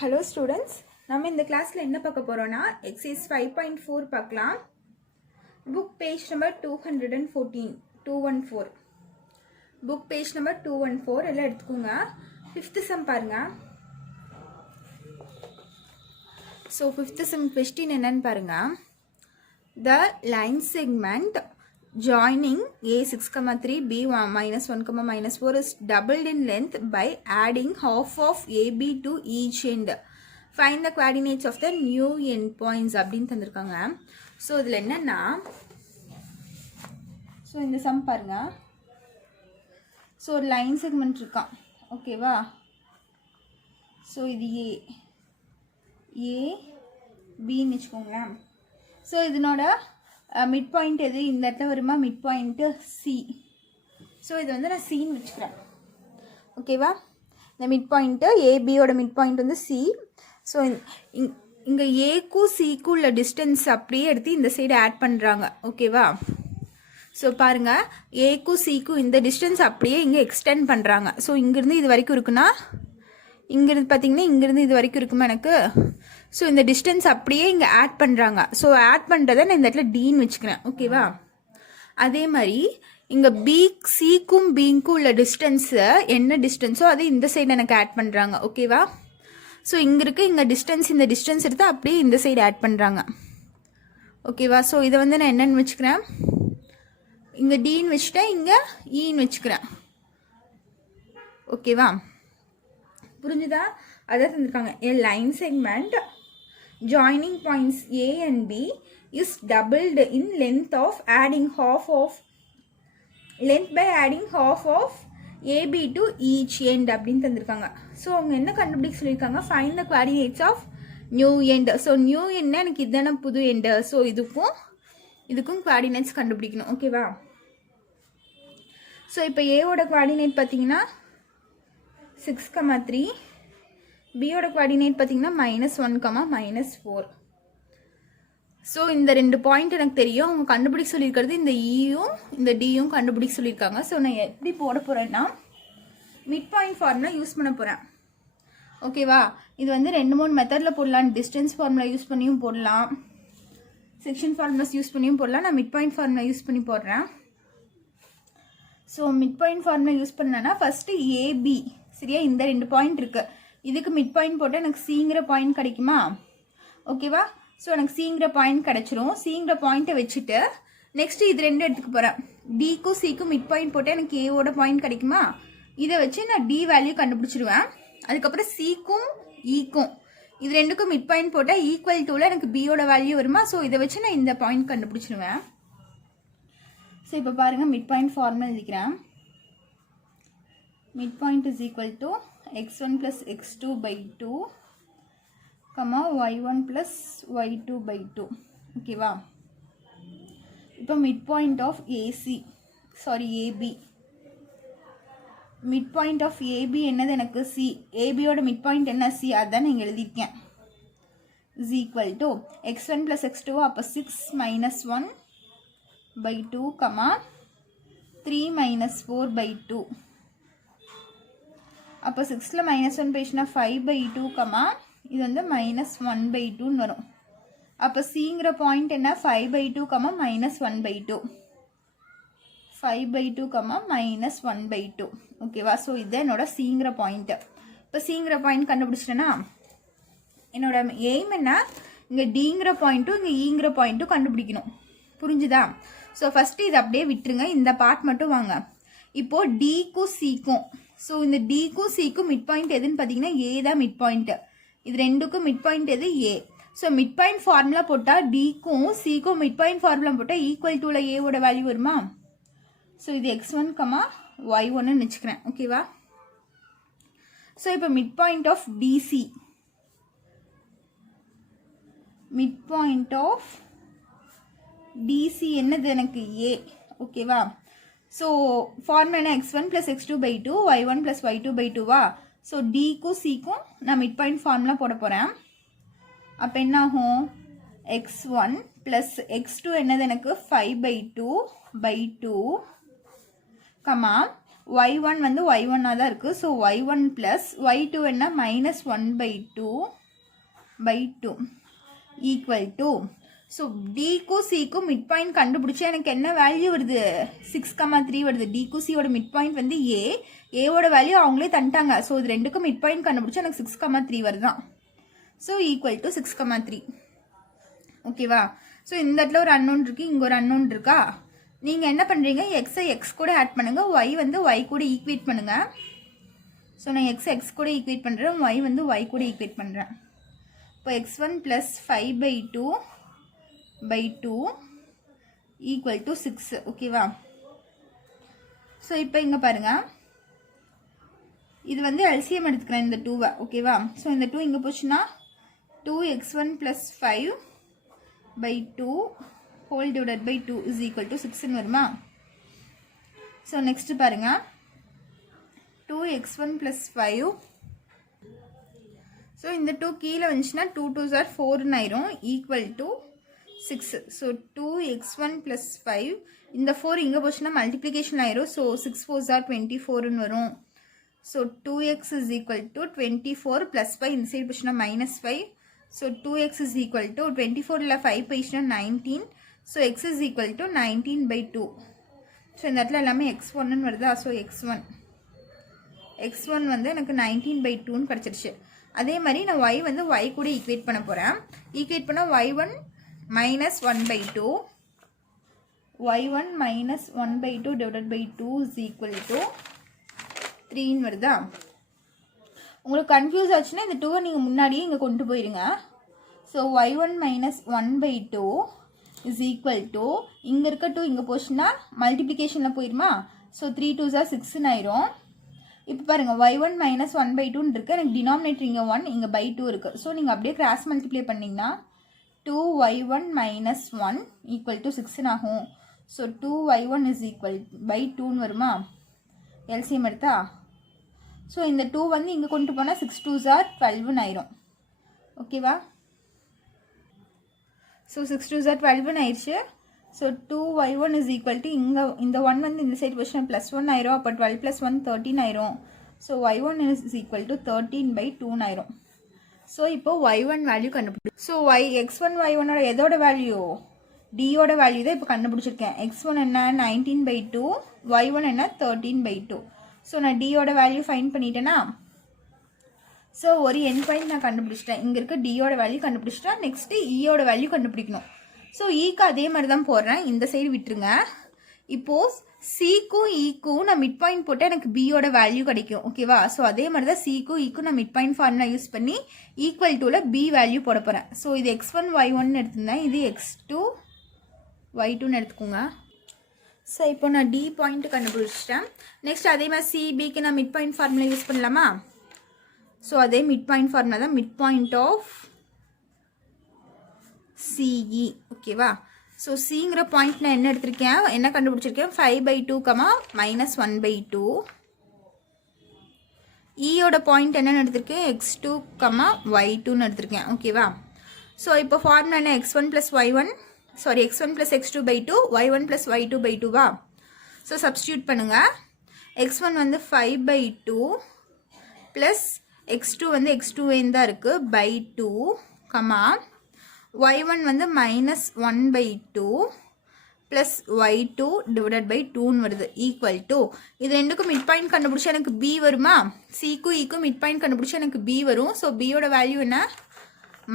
Hello students, நம்ம இந்த கிளாஸ்ல என்ன பார்க்க போறோம்னா exercise 5.4 பார்க்கலாம். Book page number 214 book page number 214 எல்லாம் எடுத்துக்கோங்க. 5th sum பாருங்க. So 5th sum question என்னன்னு பாருங்க. The line segment joining A6,3 B -1, -4 is doubled in length by adding half of AB to each end. Find the coordinates of the new end points அப்படின்னு தந்திருக்காங்க. So இதில் என்னன்னா so இந்த some பாருங்க. So ஒரு line segment இருக்கான், ஓகேவா? So இது ஏ பின்னு வச்சுக்கோங்களேன். ஸோ இதனோட மிட் பாயிண்ட் எது? இந்த இடத்துல வருமா மிட் பாயிண்ட்டு சி. ஸோ இது வந்து நான் சின்னு வச்சுக்கிறேன், ஓகேவா? இந்த மிட் பாயிண்ட்டு ஏபியோட மிட் பாயிண்ட் வந்து சி. ஸோ இங்கே ஏக்கும் சிக்கும் உள்ள டிஸ்டன்ஸ் அப்படியே எடுத்து இந்த சைடு ஆட் பண்ணுறாங்க, ஓகேவா? ஸோ பாருங்கள், ஏக்கும் சிக்கும் இந்த டிஸ்டன்ஸ் அப்படியே இங்கே எக்ஸ்டெண்ட் பண்ணுறாங்க. ஸோ இங்கேருந்து இது வரைக்கும் இருக்குன்னா இங்கேருந்து பார்த்தீங்கன்னா இங்கேருந்து இது வரைக்கும் இருக்குமா எனக்கு? ஸோ இந்த டிஸ்டன்ஸ் அப்படியே இங்கே ஆட் பண்ணுறாங்க. ஸோ ஆட் பண்ணுறதை நான் இந்த இடத்துல டீன்னு வச்சுக்கிறேன், ஓகேவா? அதே மாதிரி இங்கே சிக்கும் பிக்கும் உள்ள டிஸ்டன்ஸு என்ன டிஸ்டன்ஸோ அதை இந்த சைடு எனக்கு ஆட் பண்ணுறாங்க, ஓகேவா? ஸோ இங்கே இருக்குது இங்கே டிஸ்டன்ஸ், இந்த டிஸ்டன்ஸ் எடுத்து அப்படியே இந்த சைடு ஆட் பண்ணுறாங்க, ஓகேவா? ஸோ இதை வந்து நான் என்னென்னு வச்சுக்கிறேன், இங்கே டீன்னு வச்சுட்டேன், இங்கே ஈன்னு வச்சுக்கிறேன், ஓகேவா? புரிஞ்சுதா? அதான் தந்திருக்காங்க. A line segment joining points A and B is doubled in length by adding half of AB to each end அப்படின்னு தந்திருக்காங்க. ஸோ அவங்க என்ன கண்டுபிடிக்க சொல்லியிருக்காங்க? Find the coordinates of new end. So new எண்ட்னா எனக்கு இதுதானே புது எண்டு. ஸோ இதுக்கும் கோஆர்டினேட்ஸ் கண்டுபிடிக்கணும், ஓகேவா? ஸோ இப்போ ஏவோட கோஆர்டினேட் பார்த்தீங்கன்னா 6,3, பியோட கோஆர்டினேட் பார்த்தீங்கன்னா -1, -4. ஸோ இந்த ரெண்டு பாயிண்ட் எனக்கு தெரியும். அவங்க கண்டுபிடிக்க சொல்லியிருக்கிறது இந்த ஈயும் இந்த டியும் கண்டுபிடிக்க சொல்லியிருக்காங்க. ஸோ நான் எப்படி போட போகிறேன்னா மிட் பாயிண்ட் ஃபார்முலா யூஸ் பண்ண போகிறேன், ஓகேவா? இது வந்து 2-3 மெத்தடில் போடலாம். டிஸ்டன்ஸ் ஃபார்முலா யூஸ் பண்ணியும் போடலாம், செக்ஷன் ஃபார்முலாஸ் யூஸ் பண்ணியும் போடலாம். நான் மிட் பாயிண்ட் ஃபார்முலா யூஸ் பண்ணி போடுறேன். So mid point formula use பண்ணேன்னா ஃபஸ்ட்டு ஏபி, சரியா? இந்த 2 பாயிண்ட் இருக்குது, இதுக்கு மிட் பாயிண்ட் போட்டால் எனக்கு சிங்கிற பாயிண்ட் கிடைக்குமா, ஓகேவா? ஸோ எனக்கு சிங்கிற பாயிண்ட் கிடச்சிரும். சிங்கிற பாயிண்ட்டை வச்சுட்டு நெக்ஸ்ட்டு இது 2 எடுத்துக்க போகிறேன். டிக்கும் சிக்கும் மிட் பாயிண்ட் போட்டால் எனக்கு ஏவோட பாயிண்ட் கிடைக்குமா? இதை வச்சு நான் டி வேல்யூ கண்டுபிடிச்சிடுவேன். அதுக்கப்புறம் சிக்கும் ஈக்கும் இது 2க்கும் மிட் பாயிண்ட் போட்டால் ஈக்குவல் டூவில் எனக்கு பியோட வேல்யூ வருமா? ஸோ இதை வச்சு நான் இந்த பாயிண்ட் கண்டுபிடிச்சிடுவேன். ஸோ இப்போ பாருங்கள், மிட் பாயிண்ட் ஃபார்முலா எழுதிக்கிறேன். Mid point is equal to x1 plus x2 by 2, y1 plus y2 by 2, ஓகேவா? இப்போ mid point of AB, mid point of AB என்னது? எனக்கு சி. ஏபியோட மிட் பாயிண்ட் என்ன? சி. அதான் நீங்கள் எழுதியிருக்கேன். Is equal to x1 plus x2, அப்போ 6 -1 by 2, 3 -4 by 2. அப்போ 6ல் -1 பேசினா 5 by 2, இது வந்து -1 by 2ன்னு வரும். அப்போ சிங்கிற பாயிண்ட் என்ன? 5 by 2, -1 by 2. 5 by 2, -1 by 2, ஓகேவா? ஸோ இது என்னோட சிங்கிற பாயிண்ட்டு. இப்போ சிங்கிற பாயிண்ட் கண்டுபிடிச்சிட்டேன்னா என்னோட எய்ம் என்ன? இங்கே டிங்கிற பாயிண்ட்டும் இங்கே ஈங்கிற பாயிண்ட்டும் கண்டுபிடிக்கணும், புரிஞ்சுதா? ஸோ ஃபஸ்ட்டு இது அப்படியே விட்டுருங்க, இந்த பார்ட் மட்டும் வாங்க. இப்போது டிக்கும் சிக்கும், ஸோ இந்த டிக்கும் சிக்கும் மிட் பாயிண்ட் எதுன்னு பார்த்தீங்கன்னா ஏ தான் மிட் பாயிண்ட்டு. இது 2க்கும் மிட் பாயிண்ட் எது? ஏ. ஸோ மிட் பாயிண்ட் ஃபார்முலா போட்டால் டிக்கும் சிக்கும் மிட் பாயிண்ட் ஃபார்முலா போட்டால் ஈக்குவல் டூவில் ஏவோட வேல்யூ வருமா? ஸோ இது x1, y1ன்னு வச்சுக்கிறேன், ஓகேவா? ஸோ இப்போ mid point of DC, mid point of DC என்னது? எனக்கு ஏ, ஓகேவா? ஸோ ஃபார்முலா என்ன? x1 plus x2 by 2, y1 plus y2 by 2வா? ஸோ டிக்கும் சிக்கும் நான் மிட் பாயிண்ட் ஃபார்முலா போட போகிறேன். அப்போ என்ன ஆகும்? x1 plus x2 என்னது? எனக்கு 5 by 2 by 2, y1 வந்து y1 தான் இருக்குது. ஸோ y1 ப்ளஸ் y2 என்ன -1/2 ஈக்குவல் டு ஸோ டிக்கும் சிக்கும் மிட் பாயிண்ட் கண்டுபிடிச்சா எனக்கு என்ன வேல்யூ வருது 6,3 வருது. டிக்கும் சியோட மிட் பாயிண்ட் வந்து ஏவோட வேல்யூ அவங்களே தந்துட்டாங்க. ஸோ இது ரெண்டுக்கும் மிட் பாயிண்ட் கண்டுபிடிச்சா எனக்கு 6,3 வருதான். ஸோ ஈக்குவல் டு 6,3 ஓகேவா. ஸோ இந்த இடத்துல ஒரு அன்னோன் இருக்குது, இங்கே ஒரு அன்னோன் இருக்கா. நீங்கள் என்ன பண்ணுறீங்க எக்ஸை எக்ஸ் கூட ஆட் பண்ணுங்கள், ஒய் வந்து ஒய் கூட ஈக்குவேட் பண்ணுங்கள். ஸோ நான் எக்ஸ் கூட ஈக்குவேட் பண்ணுறேன், ஒய் வந்து ஒய் கூட ஈக்குவேட் பண்ணுறேன். இப்போ x1 ப்ளஸ் 5/2 ஈக்குவல் டு 6 ஓகேவா. ஸோ இப்போ இங்கே பாருங்கள், இது வந்து எல்சிஎம் எடுத்துக்கிறேன் இந்த 2வை ஓகேவா. ஸோ இந்த 2 இங்கே போச்சுன்னா 2x1 plus 5/2 whole divided by 2 is equal to 6 வருமா. ஸோ நெக்ஸ்ட் பாருங்க 2x1 plus 5. ஸோ இந்த 2 கீழே வந்துச்சுன்னா 2 2s are 4 ஆயிரும் equal to 6. So 2x1 plus 5 இந்த 4 இங்கே போச்சுன்னா மல்டிப்ளிகேஷன் ஆயிரும். ஸோ 6 4s are 24 வரும். So 2x is equal to 24 plus 5 இந்த சைடு போச்சுன்னா -5. So 2x is equal to 24ல் 5 போயிடுச்சுன்னா 19. So x is equal to 19/2. So இந்த இடத்துல எல்லாமே x1 வருதா. ஸோ x1 வந்து எனக்கு 19/2 கிடச்சிருச்சு. அதே மாதிரி நான் y வந்து y கூட ஈக்குவேட் பண்ண போகிறேன். ஈக்குவேட் பண்ணால் y1 -1/2 y1 -1/2 divided by 2 is equal to 3 வருதா. உங்களுக்கு கன்ஃபியூஸ் ஆச்சுன்னா இந்த 2வை நீங்கள் முன்னாடியே இங்கே கொண்டு போயிருங்க. So y1 -1/2 is equal to இங்கே இருக்க 2 இங்கே போச்சுன்னா மல்டிப்ளிகேஷனில் போயிருமா. ஸோ 3 2s are 6 ஆயிரும். இப்போ பாருங்கள் y1 -1/2 இருக்குது, எனக்கு டினாமினேட்டர் இங்கே 1 இங்கே /2 இருக்குது. ஸோ நீங்கள் அப்படியே கிராஸ் மல்டிப்ளை பண்ணிங்கன்னா 2y1 - 1 ஈக்குவல் டு 6 ஆகும். ஸோ 2y1 is equal /2 வருமா எல்சிஎம் எடுத்தா. ஸோ இந்த 2 வந்து இங்கே கொண்டு போனால் 6 2s are 12 ஆயிரும் ஓகேவா. ஸோ 6 2s are 12 ஆயிடுச்சு. So 2y1 is equal to இங்கே இந்த 1 வந்து இந்த சைடு போச்சுன்னா +1 ஆயிரும். அப்போ 12 + 1 13 ஆயிரும். So y1 is equal to 13/2 ஆயிரும். ஸோ இப்போ y1 வேல்யூ கண்டுபிடி. ஸோ x1 y1ஓட எதோட வேல்யூ டியோட வேல்யூ தான் இப்போ கண்டுபிடிச்சிருக்கேன். x1 என்ன 19/2, y1 என்ன 13/2. ஸோ நான் டியோட வேல்யூ ஃபைண்ட் பண்ணிட்டேன்னா ஸோ ஒரு என் பாயிண்ட் நான் கண்டுபிடிச்சிட்டேன். இங்கே இருக்க டியோட வேல்யூ கண்டுபிடிச்சிட்டேன். நெக்ஸ்ட்டு ஈயோட வேல்யூ கண்டுபிடிக்கணும். ஸோ ஈக்கு அதே மாதிரி தான் போடுறேன், இந்த சைடு விட்டுருங்க. இப்போது சிக்கும் ஈக்கும் நான் மிட் பாயிண்ட் போட்டால் எனக்கு பியோட வேல்யூ கிடைக்கும் ஓகேவா. ஸோ அதே மாதிரி தான் சிக்கும் ஈக்கும் நான் மிட் பாயிண்ட் ஃபார்முலா யூஸ் பண்ணி ஈக்குவல் டூவில் பி வேல்யூ போட போகிறேன். ஸோ இது x1 y1 எடுத்திருந்தேன், இது x2 y2ன்னு எடுத்துக்கோங்க. ஸோ இப்போ நான் டி பாயிண்ட் கண்டுபிடிச்சிட்டேன். நெக்ஸ்ட் அதே மாதிரி சிபிக்கு நான் மிட் பாயிண்ட் ஃபார்முலா யூஸ் பண்ணலாமா. ஸோ அதே மிட் பாயிண்ட் ஃபார்முலா தான், மிட் பாயிண்ட் ஆஃப் சிஇ ஓகேவா. ஸோ சிங்கிற பாயிண்ட் நான் என்ன எடுத்திருக்கேன், என்ன கண்டுபிடிச்சிருக்கேன் 5/2, -1/2. ஈயோட பாயிண்ட் என்னென்னு எடுத்திருக்கேன் x2, y2ன்னு எடுத்திருக்கேன் ஓகேவா. ஸோ இப்போ ஃபார்முலா என்ன x1 + y1 sorry x1 + x2/2 y1 + y2/2 வா. ஸோ சப்ஸ்டியூட் பண்ணுங்கள். x1 வந்து 5/2 ப்ளஸ் x2 வந்து x2 தான் இருக்குது /2, y1 வந்து -1/2 ப்ளஸ் y2 டிவைடட் பை 2ன்னு வருது ஈக்குவல் டு இது ரெண்டுக்கும் மிட் பாயிண்ட் கண்டுபிடிச்சா எனக்கு b வருமா. சிக்கும் ஈக்கும் மிட் பாயிண்ட் கண்டுபிடிச்சா எனக்கு b வரும். ஸோ பியோட வேல்யூ என்ன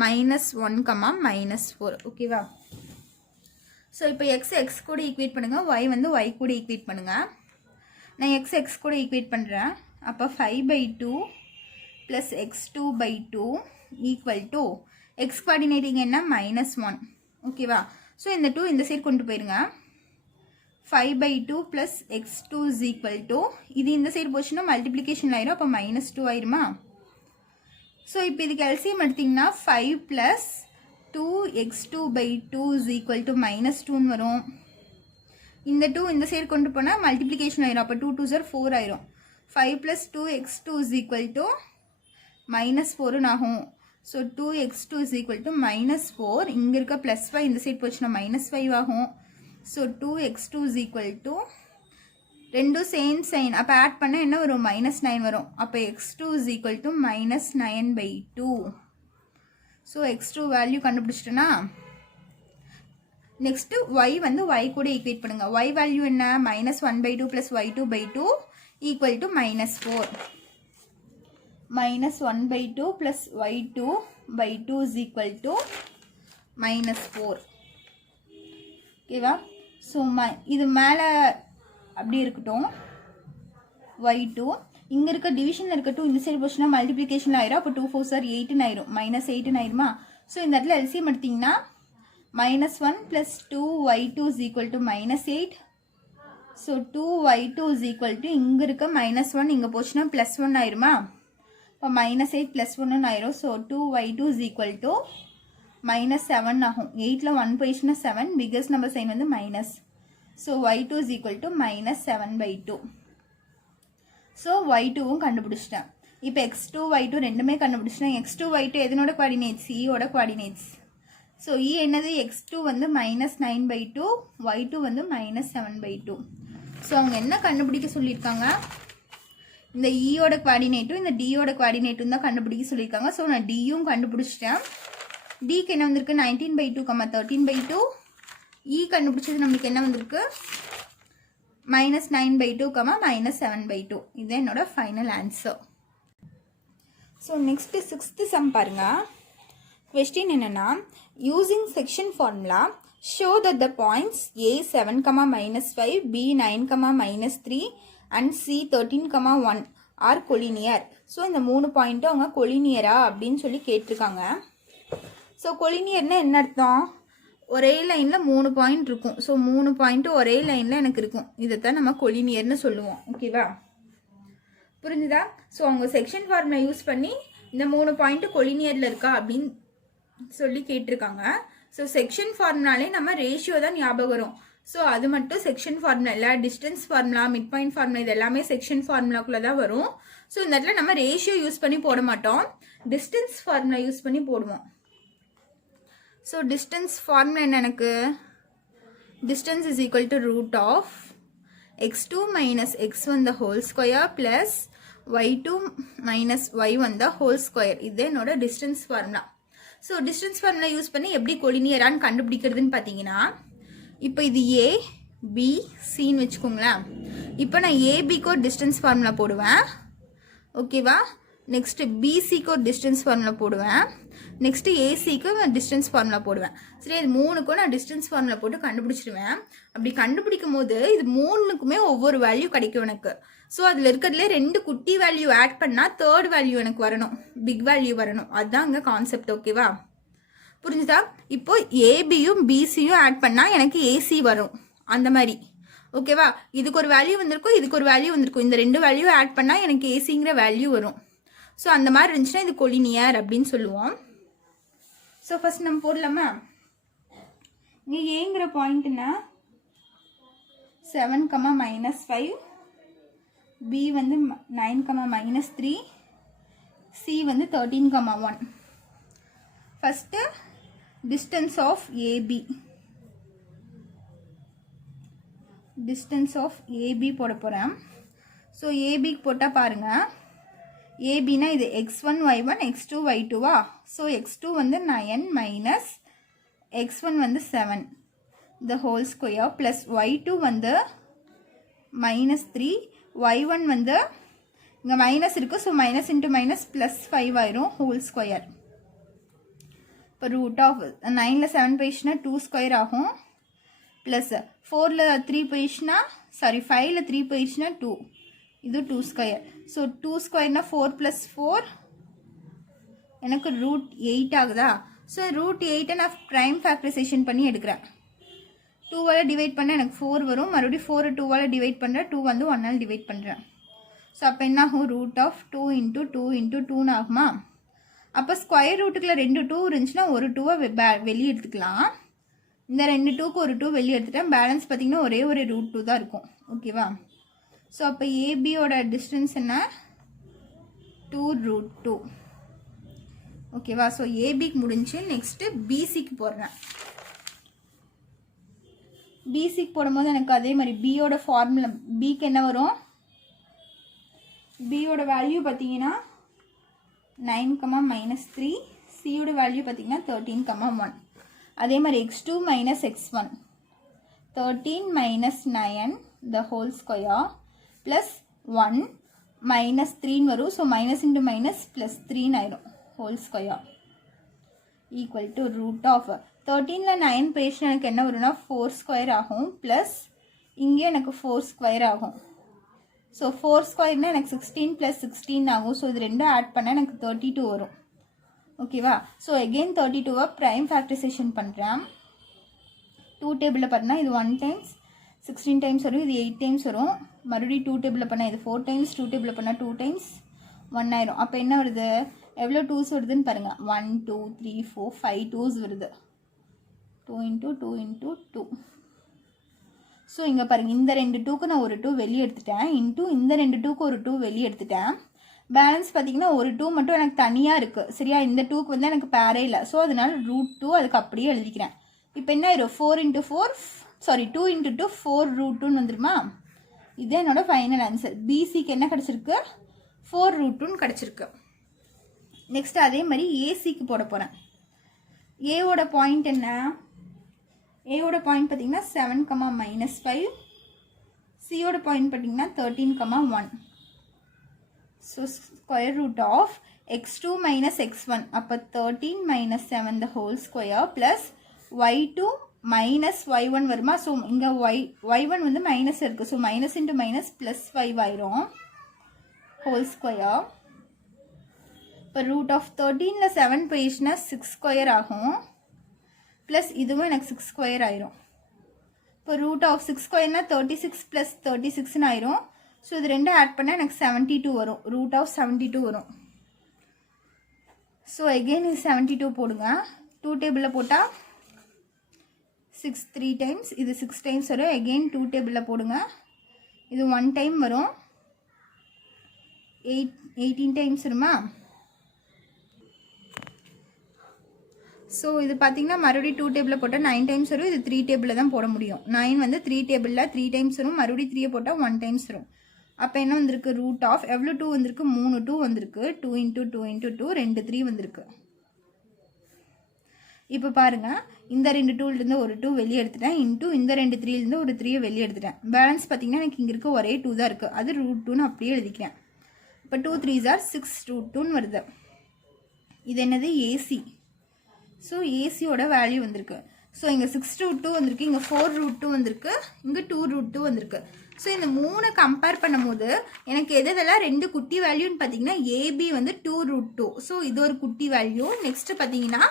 -1, -4 ஓகேவா. ஸோ இப்போ x கூட ஈக்குவேட் பண்ணுங்கள், y வந்து y கூட ஈக்குவேட் பண்ணுங்கள். நான் x கூட ஈக்குவேட் பண்ணுறேன். அப்போ 5/2 plus x2/2 equal to X coordinating என்ன -1 ஓகேவா. ஸோ இந்த 2 இந்த சைடு கொண்டு போயிருங்க. 5/2 plus x2 is equal to இது இந்த சைடு போச்சுன்னா மல்டிப்ளிகேஷன் ஆயிரும். அப்போ -2 ஆயிருமா. ஸோ இப்போ இதுக்கு எல்சிஎம் எடுத்திங்கன்னா 5 plus 2x2/2 is equal to -2ன்னு வரும். இந்த 2 இந்த சைடு கொண்டு போனால் மல்டிப்ளிகேஷன் ஆயிரும். அப்போ 2 2s are 4 ஆயிரும். 5 + 2x2 இஸ் ஈக்குவல் டு -4ன்னு ஆகும். So 2x2 is equal to -4. இங்கே இருக்க +5 இந்த சைடு போச்சுன்னா -5 ஆகும். So 2x2 is equal to ரெண்டும் சேம் சைன். அப்போ ஆட் பண்ணால் என்ன வரும்? -9 வரும். அப்போ x2 = -9/2. ஸோ x2 வேல்யூ கண்டுபிடிச்சிட்டோன்னா நெக்ஸ்ட்டு y வந்து y கூட ஈக்குவேட் பண்ணுங்க. y வேல்யூ என்ன? -1/2 + y2/2 = -4. -1/2 + y2/2 = -4. ஓகேவா? ஸோ இது மேலே அப்படி இருக்கட்டும். y2 இங்கே இருக்க டிவிஷனில் இருக்கட்டும். இந்த சைடு போச்சுன்னா மல்டிப்ளிகேஷன் ஆயிரும். அப்போ 2 4s are 8 ஆயிரும். -8 ஆயிருமா? ஸோ இந்த இடத்துல எல்சிஎம் எடுத்திங்கன்னா -1 + 2y2 = -8. ஸோ 2y2 = இங்கே இருக்க -1 இங்கே போச்சுன்னா +1 ஆயிருமா? இப்போ -8 + 1 ஆயிரும். ஸோ 2y2 = -7 ஆகும். 8ல் 1 போயிடுச்சுன்னா 7. பிக்கஸ்ட் நம்பர் சைன் வந்து மைனஸ். So y2 = -7/2. ஸோ y2வும் கண்டுபிடிச்சிட்டேன். இப்போ x2 y2 ரெண்டுமே கண்டுபிடிச்சிட்டேன். x2 y2 எதனோட குவாடினேட்ஸ்? ஈயோட குவாடினேட்ஸ். ஸோ இ என்னது? x2 வந்து -9/2, y2 வந்து -7/2. ஸோ அவங்க என்ன கண்டுபிடிக்க சொல்லியிருக்காங்க? இந்த ஈயோட குவாடினேட்டும் இந்த டியோட குவாடினேட்டும் தான் கண்டுபிடிக்க சொல்லியிருக்காங்க. ஸோ நான் டியும் கண்டுபிடிச்சிட்டேன். டிக்கு என்ன வந்திருக்கு? 19/2, 13/2. இ கண்டுபிடிச்சது நம்மளுக்கு என்ன வந்திருக்கு? -9/2, -7/2. இது என்னோட final answer. So next 6th sum பாருங்க. கொஸ்டின் என்னன்னா, using section formula show that the points a 7, -5, b 9, -3 and c 13, 1 are collinear. So இந்த 3 பாயிண்ட்டும் அவங்க கொலினியரா அப்படின்னு சொல்லி கேட்டிருக்காங்க. ஸோ கொலினியர்னா என்ன அர்த்தம்? ஒரே லைனில் 3 பாயிண்ட் இருக்கும். ஸோ 3 பாயிண்ட்டும் ஒரே லைனில் எனக்கு இருக்கும். இதைத்தான் நம்ம கொலினியர்னு சொல்லுவோம். ஓகேவா? புரிஞ்சுதா? ஸோ அவங்க செக்ஷன் ஃபார்முலா யூஸ் பண்ணி இந்த 3 பாயிண்ட்டு கொலினியரில் இருக்கா அப்படின்னு சொல்லி கேட்டிருக்காங்க. ஸோ செக்ஷன் ஃபார்முலாலே நம்ம ரேஷியோ தான் ஞாபகம் வரும். ஸோ அது மட்டும் செக்ஷன் ஃபார்முலா இல்லை. Distance formula, mid point formula இது எல்லாமே செக்ஷன் ஃபார்முலாக்குள்ளே தான் வரும். ஸோ இந்த இடத்துல நம்ம ரேஷியோ யூஸ் பண்ணி போட மாட்டோம். டிஸ்டன்ஸ் ஃபார்முலா யூஸ் பண்ணி போடுவோம். ஸோ டிஸ்டன்ஸ் ஃபார்முலா என்ன? எனக்கு distance is equal to √x2 - x1 the whole square plus y2 - y1 the whole square. இது என்னோட distance formula. So distance formula use பண்ணி எப்படி கொலினியரான்னு கண்டுபிடிக்கிறதுன்னு பார்த்தீங்கன்னா, இப்போ இது ஏ பி சின்னு வச்சுக்கோங்களேன். இப்போ நான் ஏபிக்கு ஒரு டிஸ்டன்ஸ் ஃபார்முலா போடுவேன். ஓகேவா? நெக்ஸ்ட்டு பிசிக்கு ஒரு டிஸ்டன்ஸ் ஃபார்முலா போடுவேன். நெக்ஸ்ட்டு ஏசிக்கு டிஸ்டன்ஸ் ஃபார்முலா போடுவேன். சரி, இது 3க்கும் நான் டிஸ்டன்ஸ் ஃபார்முலா போட்டு கண்டுபிடிச்சிடுவேன். அப்படி கண்டுபிடிக்கும் போது இது 3க்குமே ஒவ்வொரு வேல்யூ கிடைக்கும் எனக்கு. ஸோ அதில் இருக்கிறதுல 2 குட்டி வேல்யூ ஆட் பண்ணால் 3rd வேல்யூ எனக்கு வரணும், பிக் வேல்யூ வரணும். அதுதான் அங்கே கான்செப்ட். ஓகேவா? புரிஞ்சுதா? இப்போ ஏபியும் பிசியும் ஆட் பண்ணால் எனக்கு ஏசி வரும். அந்த மாதிரி. ஓகேவா? இதுக்கு ஒரு வேல்யூ வந்திருக்கும், இதுக்கு ஒரு வேல்யூ வந்திருக்கும். இந்த 2 வேல்யூ ஆட் பண்ணால் எனக்கு ஏசிங்கிற வேல்யூ வரும். ஸோ அந்த மாதிரி இருந்துச்சுன்னா இது கொலினியர் அப்படின்னு சொல்லுவோம். ஸோ ஃபர்ஸ்ட் நம்ம போடலாமா? இங்கே ஏங்கிற பாயிண்ட்னா 7, -5, பி வந்து 9, -3, சி வந்து 13, 1. First distance of AB. Distance of AB போட போகிறேன். ஸோ ஏபிக்கு போட்டால் பாருங்கள், ஏபினா இது x1 y1 x2 y2வா? So x2 வந்து 9 - x1 வந்து 7 the whole square plus y2 வந்து -3, y1 வந்து இங்கே மைனஸ் இருக்குது. So minus into minus plus 5 ஆயிரும் ஹோல் ஸ்கொயர். இப்போ √9ல் 7 போயிடுச்சுன்னா 2 ஸ்கொயர் ஆகும். ப்ளஸ் 4ல் 3 போயிடுச்சுன்னா, சாரி 5ல் 3 போயிடுச்சுன்னா 2. இது 2 ஸ்கொயர். ஸோ 2 ஸ்கொயர்னா 4 + 4 எனக்கு √8 ஆகுதா? ஸோ √8 நான் ப்ரைம் ஃபேக்டரைசேஷன் பண்ணி எடுக்கிறேன். 2வால் டிவைட் பண்ணால் எனக்கு 4 வரும். மறுபடியும் 4 2வால் டிவைட் பண்ணுறேன். 2 வந்து 1ஆல் டிவைட் பண்ணுறேன். ஸோ அப்போ என்ன ஆகும்? √2 × 2 × 2ன்னு ஆகுமா? அப்போ ஸ்கொயர் ரூட்டுக்குள்ள 2 2 இருந்துச்சுன்னா ஒரு 2வை வெளியே எடுத்துக்கலாம். இந்த 2 2க்கு ஒரு 2 வெளியே எடுத்துட்டேன். பேலன்ஸ் பார்த்திங்கன்னா ஒரே ஒரு √2 தான் இருக்கும். ஓகேவா? ஸோ அப்போ ஏபியோட டிஸ்டன்ஸ் என்ன? 2√2. ஓகேவா? ஸோ ஏபிக்கு முடிஞ்சு. நெக்ஸ்ட்டு பிசிக்கு போடுறேன். பிசிக்கு போடும்போது எனக்கு அதே மாதிரி பியோட ஃபார்முலா பிக்கு என்ன வரும், பியோட வேல்யூ பார்த்தீங்கன்னா 9, -3, சியோட வேல்யூ பார்த்தீங்கன்னா 13, 1. அதே மாதிரி x2 - x1 13 - 9 the whole square plus 1 -3 வரும். So minus into minus plus 3 ஆயிரும் whole square equal to root of 13ல் 9 பேஷன் எனக்கு என்ன வரும்னா 4 ஸ்கொயர் ஆகும் ப்ளஸ் இங்கே எனக்கு 4 ஸ்கொயர் ஆகும். ஸோ 4 ஸ்கொயர்னால் எனக்கு 16 + 16 ஆகும். ஸோ இது ரெண்டும் ஆட் பண்ணால் எனக்கு 32 வரும். ஓகேவா? ஸோ எகெயின் 32வை ப்ரைம் ஃபேக்டரைசேஷன் பண்ணுறேன். 2 டேபிளில் பார்த்தா இது 1 டைம்ஸ் 16 டைம்ஸ் வரும், இது 8 டைம்ஸ் வரும். மறுபடியும் 2 டேபிளில் பண்ணால் இது 4 டைம்ஸ், 2 டேபிளில் பண்ணால் 2 டைம்ஸ் 1 ஆயிரும். அப்போ என்ன வருது, எவ்வளோ 2s வருதுன்னு பாருங்கள். 1 2 3 4 5 2s வருது. 2 × 2 × 2. ஸோ இங்கே பாருங்கள், இந்த 2 2க்கு நான் ஒரு 2 வெளியே எடுத்துட்டேன், இன்ட்டு இந்த 2 2க்கு ஒரு 2 வெளியே எடுத்துட்டேன். பேலன்ஸ் பார்த்தீங்கன்னா ஒரு 2 மட்டும் எனக்கு தனியாக இருக்குது. சரியா? இந்த 2க்கு வந்து எனக்கு பேரே இல்லை. ஸோ அதனால √2 அதுக்கு அப்படியே எழுதிக்கிறேன். இப்போ என்ன ஆயிரும், 4 × 4 சாரி 2 × 2 4 √2ன்னு வந்துருமா? இது என்னோட ஃபைனல் ஆன்சர். பிசிக்கு என்ன கிடச்சிருக்கு, 4 √2ன்னு கிடச்சிருக்கு. நெக்ஸ்ட் அதே மாதிரி ஏசிக்கு போட போகிறேன். ஏவோட பாயிண்ட் என்ன, ஏவோட பாயிண்ட் பார்த்தீங்கன்னா 7, -5. சியோட பாயிண்ட் பார்த்தீங்கன்னா 13, 1. So square root of x2 - x1 அப்போ 13 - 7 the whole square plus y2 - y1 வருமா? ஸோ இங்கே y1 வந்து மைனஸ் இருக்குது. So minus into minus plus 5 ஆயிரும் ஹோல் ஸ்கொயர். இப்போ ரூட் ஆஃப் 13ல் 7 போயிடுச்சுன்னா 6 ஸ்கொயர் ஆகும் ப்ளஸ் இதுவும் எனக்கு 6 ஸ்கொயர் ஆயிரும். இப்போ ரூட் ஆஃப் 6 ஸ்கொயர்னா 36 + 36ன்னு ஆயிரும். ஸோ இது ரெண்டும் ஆட் பண்ணால் எனக்கு 72 வரும். ரூட் ஆஃப் 72 வரும். ஸோ எகெயின் இது 72 போடுங்க. 2 டேபிளில் போட்டால் 6 3 டைம்ஸ், இது 6 டைம்ஸ் வரும். எகெயின் 2 டேபிளில் போடுங்க, இது 1 டைம் வரும். 18 டைம்ஸ் வருமா? ஸோ இது பார்த்தீங்கன்னா மறுபடியும் 2 டேபிளில் போட்டால் 9 டைம்ஸ் வரும். இது 3 டேபிளில் தான் போட முடியும். 9 வந்து 3 டேபிளில் 3 டைம்ஸ் வரும். மறுபடியும் 3 போட்டால் 1 டைம்ஸ் வரும். அப்போ என்ன வந்திருக்கு, ரூட் ஆஃப் எவ்வளோ 2 வந்திருக்கு, 3 2 வந்திருக்கு. 2 × 2 × 2 2 3 வந்திருக்கு. இப்போ பாருங்கள், இந்த 2 2லேருந்து ஒரு 2 வெளியே எடுத்துட்டேன், இன்ட்டு இந்த 2 3லேருந்து ஒரு 3 வெளியே எடுத்துட்டேன். பேலன்ஸ் பார்த்தீங்கன்னா எனக்கு இங்கே இருக்க ஒரே 2 தான் இருக்குது. அது √2ன்னு அப்படியே எழுதிக்கிறேன். இப்போ 2 3s are 6 √2ன்னு வருது. இது என்னது, ஏசி. ஸோ ஏசியோட வேல்யூ வந்திருக்கு. ஸோ இங்கே 6 √2 வந்திருக்கு, இங்கே 4 √2 வந்திருக்கு, இங்கே 2 √2 வந்திருக்கு. ஸோ இந்த 3 கம்பேர் பண்ணும்போது எனக்கு எதெல்லாம் 2 குட்டி வேல்யூன்னு பார்த்தீங்கன்னா ஏபி வந்து 2 √2. ஸோ இது ஒரு குட்டி வேல்யூ. நெக்ஸ்ட்டு பார்த்தீங்கன்னா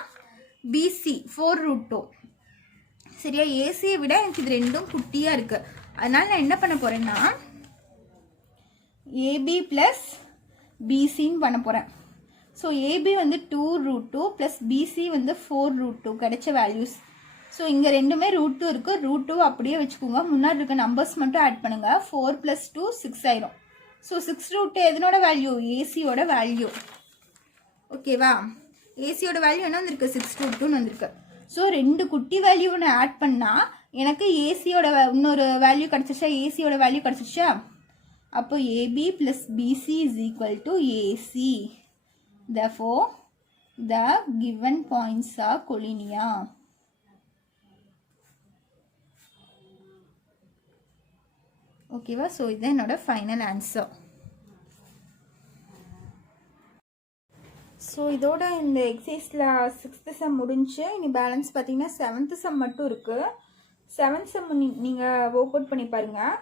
பிசி 4 √2. சரியா? ஏசியை விட எனக்கு இது ரெண்டும் குட்டியாக இருக்குது. அதனால் நான் என்ன பண்ண போகிறேன்னா ஏபி ப்ளஸ் பிசின்னு பண்ண போகிறேன். ஸோ ஏபி வந்து 2 √2 ப்ளஸ் பிசி வந்து 4 √2 கிடைச்ச வேல்யூஸ். ஸோ இங்கே ரெண்டுமே √2 இருக்குது. √2 அப்படியே வச்சுக்கோங்க, முன்னாடி இருக்க நம்பர்ஸ் மட்டும் ஆட் பண்ணுங்கள். 4 + 2 6 ஆயிரும். ஸோ 6 √2 எதனோட வேல்யூ, ஏசியோட வேல்யூ. ஓகேவா? ஏசியோட வேல்யூ என்ன வந்திருக்கு, 6 √2ன்னு வந்திருக்கு. ஸோ 2 குட்டி வேல்யூ நான் ஆட் பண்ணால் எனக்கு ஏசியோட இன்னொரு வேல்யூ கிடச்சிருச்சா, ஏசியோட வேல்யூ கிடச்சிருச்சா? அப்போ AB plus BC is equal to AC. Therefore, the given points are collinear. ஓகேவா? ஸோ இது என்னோட ஃபைனல் ஆன்சர். ஸோ இதோட இந்த எக்ஸசைஸில் 6th சம் முடிஞ்சு. இனி பேலன்ஸ் பார்த்தீங்கன்னா 7th சம் மட்டும் இருக்குது. 7th சம் நீங்கள் ஒர்க் அவுட் பண்ணி பாருங்கள்.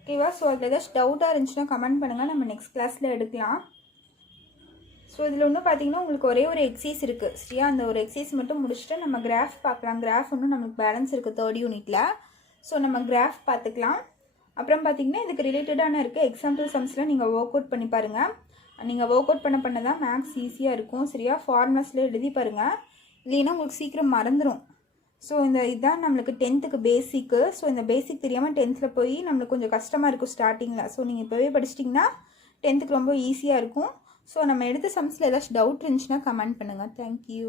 ஓகேவா? ஸோ அதில் ஏதாச்சும் டவுட்டாக இருந்துச்சுன்னா கமெண்ட் பண்ணுங்கள், நம்ம நெக்ஸ்ட் கிளாஸில் எடுக்கலாம். ஸோ இதில் ஒன்றும் பார்த்தீங்கன்னா உங்களுக்கு ஒரே ஒரு எக்ஸசைஸ் இருக்குது. சரியா? அந்த ஒரு எக்ஸசைஸ் மட்டும் முடிச்சுட்டு நம்ம கிராஃப் பார்க்கலாம். கிராஃப் ஒன்றும் நம்மளுக்கு பேலன்ஸ் இருக்குது 3rd யூனிட்டில். ஸோ நம்ம கிராஃப் பார்த்துக்கலாம். அப்புறம் பார்த்தீங்கன்னா இதுக்கு ரிலேட்டடான இருக்குது எக்ஸாம்பிள் சம்ஸில் நீங்கள் ஒர்க் அவுட் பண்ணி பாருங்கள். நீங்கள் ஒர்க் அவுட் பண்ண தான் மேக்ஸ் ஈஸியாக இருக்கும். சரியா? ஃபார்முலாஸில் எழுதி பாருங்கள், இல்லைன்னா உங்களுக்கு சீக்கிரம் மறந்துடும். ஸோ இதுதான் நம்மளுக்கு 10th பேசிக்கு. ஸோ இந்த பேசிக் தெரியாமல் 10th போய் நம்மளுக்கு கொஞ்சம் கஷ்டமாக இருக்கும் ஸ்டார்டிங்கில். ஸோ நீங்கள் இப்போவே படிச்சிட்டிங்கன்னா 10th ரொம்ப ஈஸியாக இருக்கும். ஸோ நம்ம எடுத்த சம்ஸில் ஏதாச்சும் டவுட் இருந்துச்சுன்னா கமெண்ட் பண்ணுங்கள். தேங்க்யூ.